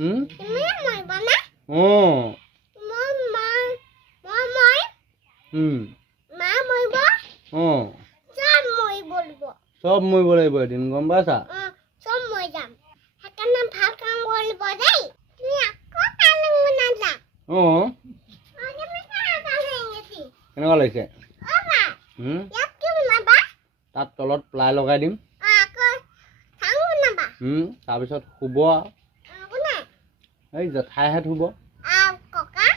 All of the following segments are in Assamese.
তুমি মৰিবা না মা মৰিব চব মৰিব লাগিব এদিন গম পাইছা চব মৰি যাম সেইকাৰণে ভাল কাম কৰিব দেই তুমি আকৌ কালিং নাযা কেনেকুৱা লাগিছে ইয়াত কি বনাবা তাত তলত প্লাই লগাই দিম আকৌ চাং বনাবা তাৰপিছত শুব কোনে এই জেঠাইহে শুব ককা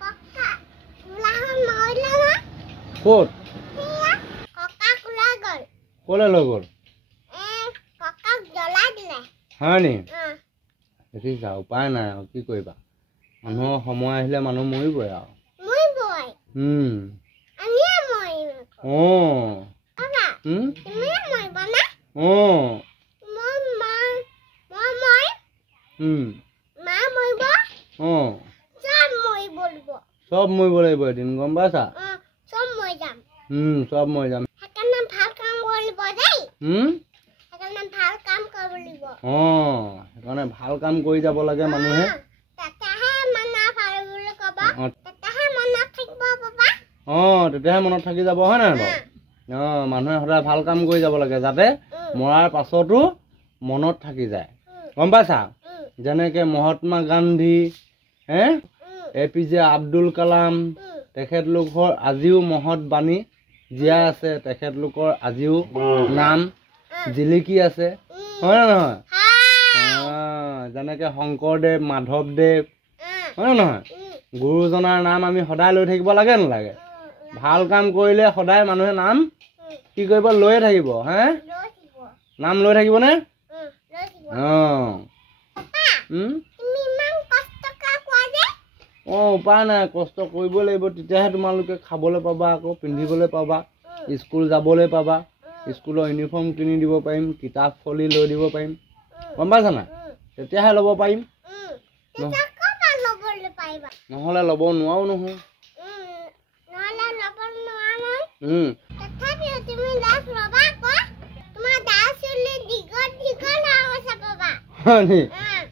ককা ওলাহন মৰিলে না ক'ত ককা কোলা গ'ল ক'লৈ লৈ গ'ল ককাক জ্বলাই দিলে হয় নি দেখিছা উপায় নাই আৰু কি কৰিবা মানুহৰ সময় আহিলে মানুহ মৰিবই আৰু মৰিবই আমিয়ে মৰিম ককা তুমি মৰিবা না মা মৰিব চব মৰিব লাগিব এদিন গম পাইছা চব মৰি যাম চব মৰি যাম সেইকাৰণে ভাল কাম কৰিব দেই সেইকাৰণে ভাল কাম কৰিব লাগিব সেইকাৰণে ভাল কাম কৰি যাব লাগে মানুহে তেতিয়াহে মনত ভাবিবলৈ ক'ব তেতিয়াহে মনত থাকিব পাবা তেতিয়াহে মনত থাকি যাব হয় নাই বাৰু মানুহে সদায় ভাল কাম কৰি যাব লাগে যাতে মৰাৰ পাছতো মনত থাকি যায় গম পাইছা যেনেকে মহাত্মা গান্ধী APJ আব্দুল কালাম তেখেতলোকৰ আজিও মহৎ বাণী জীয়াই আছে তেখেতলোকৰ আজিও নাম জিলিকি আছে হয় নে নহয় যেনেকে শংকৰদেৱ মাধৱদেৱ হয় নে নহয় গুৰুজনাৰ নাম আমি সদায় লৈ থাকিব লাগে নালাগে ভাল কাম কৰিলে সদায় মানুহে নাম কি কৰিব লৈয়ে থাকিব নাম লৈ থাকিবনে উপায় নাই কষ্ট কৰিব লাগিব তেতিয়াহে তোমালোকে খাবলৈ পাবা আকৌ পিন্ধিবলৈ পাবা স্কুল যাবলৈ পাবা স্কুলৰ ইউনিফৰ্ম কিনি দিব পাৰিম কিতাপ ফলি লৈ দিব পাৰিম গম পাইছা না তেতিয়াহে ল'ব পাৰিম নহ'লে ল'ব নোৱাৰো নহয়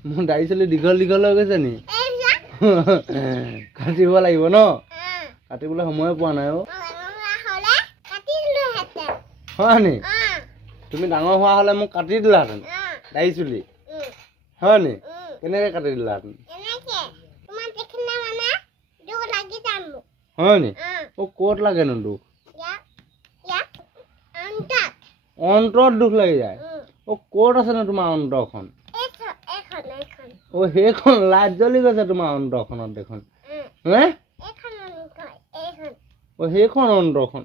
মোৰ দাড়ি চুলি দীঘল দীঘল হৈ গৈছে নি কাটিব লাগিব ন কাটিবলৈ সময় পোৱা নাই হয় নি তুমি ডাঙৰ হোৱা হ'লে মোক কাটি দিলাহেঁতেন দাড়ি চুলি হয় নি কেনেকে কাটি দিলাহেঁতেন হয় নি ক'ত লাগেনো দুখ অন্তৰত দুখ লাগি যায় ক'ত আছে নো তোমাৰ অন্তৰখন সেইখন লাইট জ্বলি গৈছে তোমাৰ অন্তৰখনত দেখোন সেইখন অন্তৰখন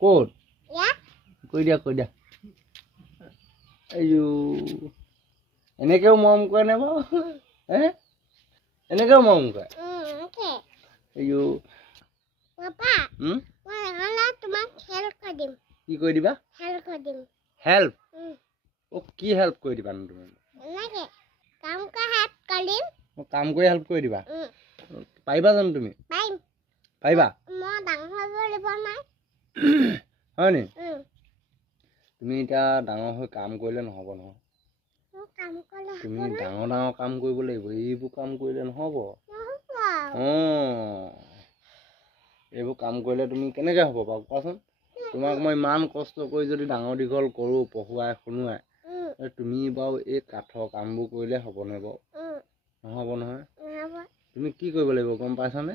ক'ত কৈ দিয়া এনেকেও মৰম কৰে নে বাৰু এনেকেও মৰম কৰে কি কৰি দিবা হেল্প কি হেল্প কৰি দিবা তুমি কাম কৰি হেল্প কৰি দিবা পাৰিবা জানো তুমি পাৰিবা হয় নি তুমি এতিয়া ডাঙৰ হৈ কাম কৰিলে নহ'ব নহয় তুমি ডাঙৰ ডাঙৰ কাম কৰিব লাগিব এইবোৰ কাম কৰিলে নহ'ব এইবোৰ কাম কৰিলে তুমি কেনেকে হ'ব বাৰু কোৱাচোন তোমাক মই ইমান কষ্ট কৰি যদি ডাঙৰ দীঘল কৰোঁ পঢ়ুৱাই শুনোৱাই তুমি বাৰু এই কাঠৰ কামবোৰ কৰিলে হ'বনে বাৰু নহ'ব নহয় তুমি কি কৰিব লাগিব গম পাইছানে